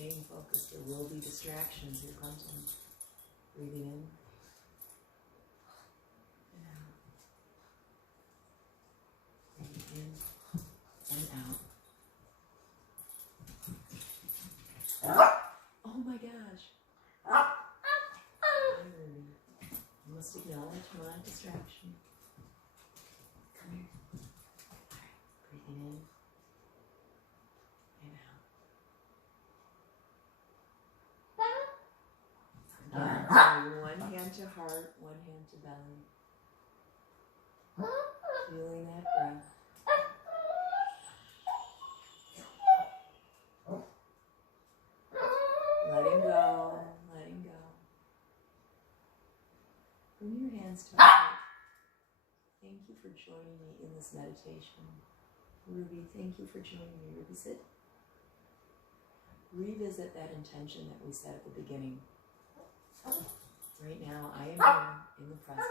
staying focused. There will be distractions. Here comes one. Breathing in and out. Breathing in and out. Oh my gosh. You must acknowledge my distraction. Come here. Alright, breathing in and out. Again, one hand to heart, one hand to belly. Feeling that breath. Letting go, letting go. Bring your hands to heart. Thank you for joining me in this meditation. Ruby, thank you for joining me. Ruby, sit. Revisit that intention that we set at the beginning. Right now, I am here in the present.